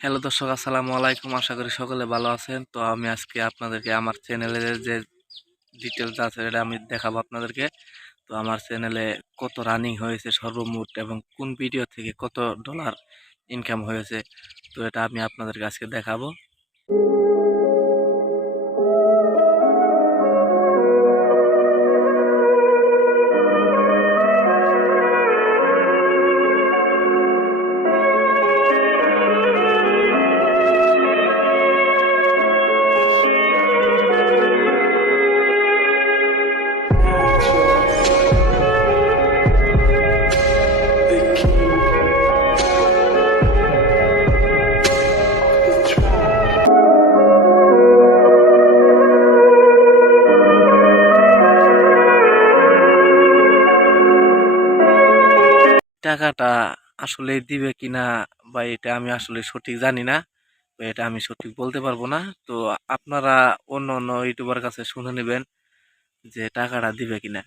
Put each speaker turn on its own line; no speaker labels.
Hello দর্শক, আসসালামু আলাইকুম। আশা করি সকলে ভালো আছেন। তো আমি আজকে আপনাদেরকে আমার চ্যানেলের যে ডিটেলস আছে এটা আমি দেখাবো আপনাদেরকে। তো আমার চ্যানেলে কত রানিং হয়েছে সর্বমোট এবং কোন ভিডিও থেকে কত ডলার ইনকাম হয়েছে, তো এটা আমি আপনাদেরকে আজকে দেখাবো। টাকাটা আসলে দিবে কিনা বা এটা আমি আসলে সঠিক জানি না বা এটা আমি সঠিক বলতে পারব না। তো আপনারা অন্য অন্য ইউটিউবার কাছে শুনে নেবেন যে টাকাটা দিবে কিনা।